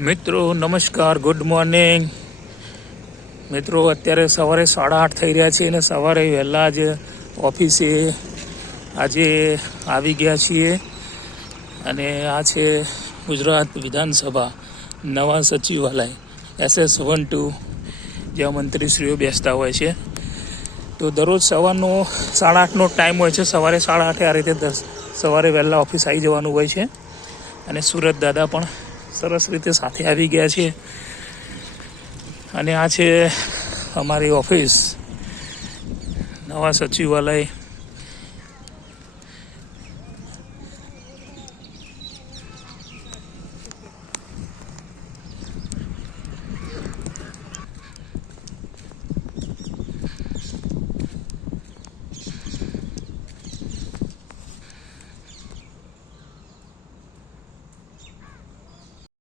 મિત્રો નમસ્કાર, good morning મિત્રો. અત્યારે સવારે 8:30 થઈ રહ્યા છે અને સવારે વહેલા જ ઓફિસે આજે આવી ગયા છીએ. અને આ છે ગુજરાત વિધાનસભા નવા સચિવાલય SS12, જ્યાં મંત્રીશ્રીઓ બેસતા હોય છે. તો દરરોજ સવારનો 8:30નો ટાઈમ હોય છે. સવારે 8:30 આ રીતે સવારે વહેલા ઓફિસ આવી જવાનું હોય છે. અને સુરત દાદા પણ સરસ રીતે સાથે આવી ગયા છે. અને આ છે અમારી ઓફિસ, નવા સચિવાલય